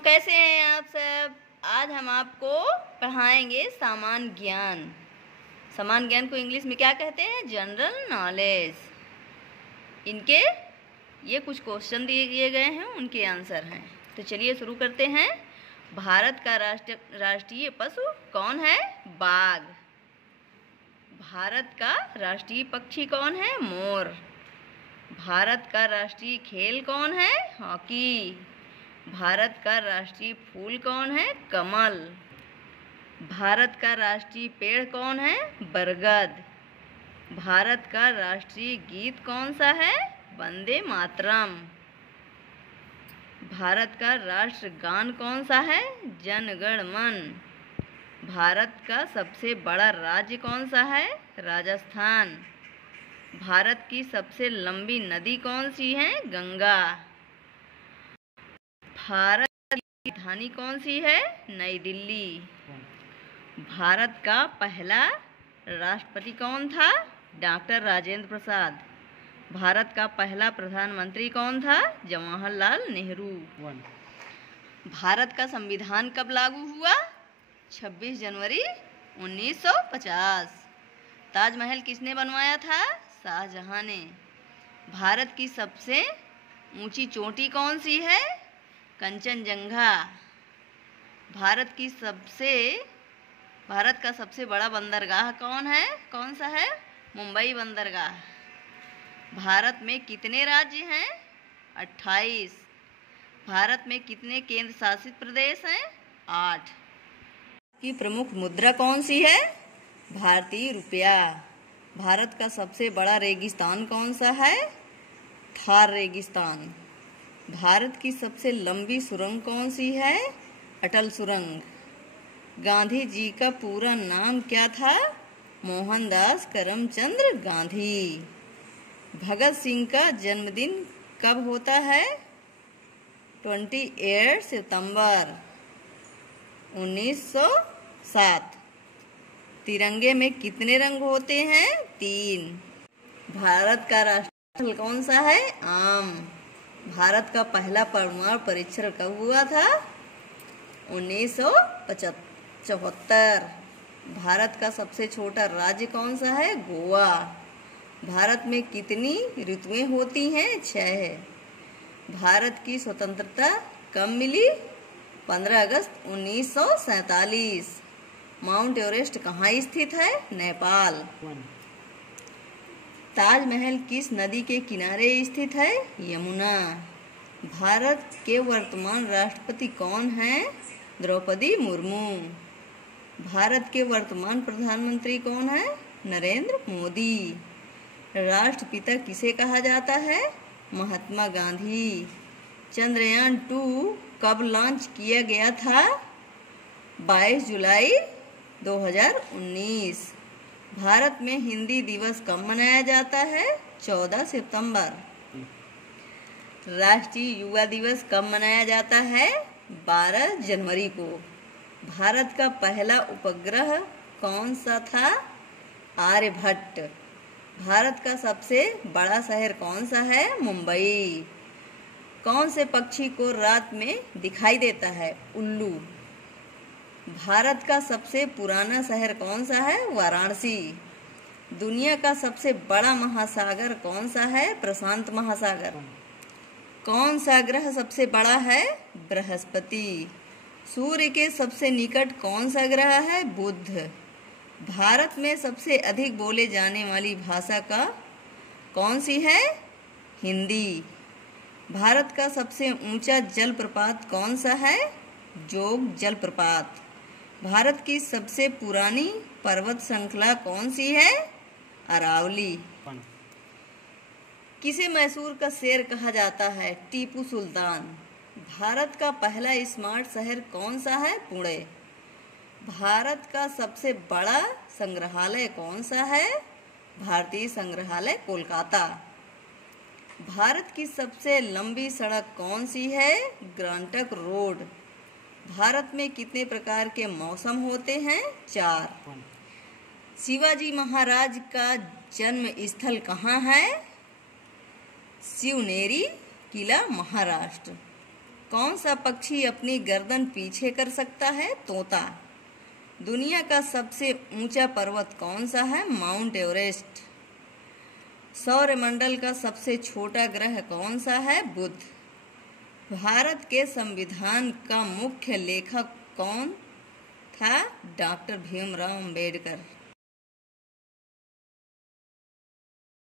कैसे हैं आप सब। आज हम आपको पढ़ाएंगे सामान्य ज्ञान। सामान्य ज्ञान को इंग्लिश में क्या कहते हैं? General knowledge. इनके ये कुछ क्वेश्चन दिए गए हैं, उनके आंसर हैं। तो चलिए शुरू करते हैं। भारत का राष्ट्रीय पशु कौन है? बाघ। भारत का राष्ट्रीय पक्षी कौन है? मोर। भारत का राष्ट्रीय खेल कौन है? हॉकी। भारत का राष्ट्रीय फूल कौन है? कमल। भारत का राष्ट्रीय पेड़ कौन है? बरगद। भारत का राष्ट्रीय गीत कौन सा है? वंदे मातरम। भारत का राष्ट्रगान कौन सा है? जन गण मन। भारत का सबसे बड़ा राज्य कौन सा है? राजस्थान। भारत की सबसे लंबी नदी कौन सी है? गंगा। भारत की राजधानी कौन सी है? नई दिल्ली। भारत का पहला राष्ट्रपति कौन था? डॉक्टर राजेंद्र प्रसाद। भारत का पहला प्रधानमंत्री कौन था? जवाहरलाल नेहरू। भारत का संविधान कब लागू हुआ? 26 जनवरी 1950। ताजमहल किसने बनवाया था? शाहजहां ने। भारत की सबसे ऊंची चोटी कौन सी है? कंचनजंगा। भारत का सबसे बड़ा बंदरगाह कौन सा है? मुंबई बंदरगाह। भारत में कितने राज्य हैं? 28। भारत में कितने केंद्र शासित प्रदेश हैं? 8। की प्रमुख मुद्रा कौन सी है? भारतीय रुपया। भारत का सबसे बड़ा रेगिस्तान कौन सा है? थार रेगिस्तान। भारत की सबसे लंबी सुरंग कौन सी है? अटल सुरंग। गांधी जी का पूरा नाम क्या था? मोहनदास करमचंद गांधी। भगत सिंह का जन्मदिन कब होता है? 28 सितंबर 1907। तिरंगे में कितने रंग होते हैं? 3। भारत का राष्ट्रीय फल कौन सा है? आम। भारत का पहला परमाणु परीक्षण कब हुआ था? 1974। भारत का सबसे छोटा राज्य कौन सा है? गोवा। भारत में कितनी ऋतुएं होती हैं? 6। भारत की स्वतंत्रता कब मिली? 15 अगस्त 1947। माउंट एवरेस्ट कहाँ स्थित है? नेपाल। ताजमहल किस नदी के किनारे स्थित है? यमुना। भारत के वर्तमान राष्ट्रपति कौन हैं? द्रौपदी मुर्मू। भारत के वर्तमान प्रधानमंत्री कौन है? नरेंद्र मोदी। राष्ट्रपिता किसे कहा जाता है? महात्मा गांधी। चंद्रयान 2 कब लॉन्च किया गया था? 22 जुलाई 2019। भारत में हिंदी दिवस कब मनाया जाता है? 14 सितंबर। राष्ट्रीय युवा दिवस कब मनाया जाता है? 12 जनवरी को। भारत का पहला उपग्रह कौन सा था? आर्यभट्ट। भारत का सबसे बड़ा शहर कौन सा है? मुंबई। कौन से पक्षी को रात में दिखाई देता है? उल्लू। भारत का सबसे पुराना शहर कौन सा है? वाराणसी। दुनिया का सबसे बड़ा महासागर कौन सा है? प्रशांत महासागर। कौन सा ग्रह सबसे बड़ा है? बृहस्पति। सूर्य के सबसे निकट कौन सा ग्रह है? बुध। भारत में सबसे अधिक बोले जाने वाली भाषा कौन सी है? हिंदी। भारत का सबसे ऊंचा जलप्रपात कौन सा है? जोग जलप्रपात। भारत की सबसे पुरानी पर्वत श्रृंखला कौन सी है? अरावली। किसे मैसूर का शेर कहा जाता है? टीपू सुल्तान। भारत का पहला स्मार्ट शहर कौन सा है? पुणे। भारत का सबसे बड़ा संग्रहालय कौन सा है? भारतीय संग्रहालय कोलकाता। भारत की सबसे लंबी सड़क कौन सी है? ग्रांटक रोड। भारत में कितने प्रकार के मौसम होते हैं? 4। शिवाजी महाराज का जन्म स्थल कहाँ है? शिवनेरी किला, महाराष्ट्र। कौन सा पक्षी अपनी गर्दन पीछे कर सकता है? तोता। दुनिया का सबसे ऊंचा पर्वत कौन सा है? Mount Everest. सौरमंडल का सबसे छोटा ग्रह कौन सा है? बुध। भारत के संविधान का मुख्य लेखक कौन था? डॉक्टर भीमराव अंबेडकर।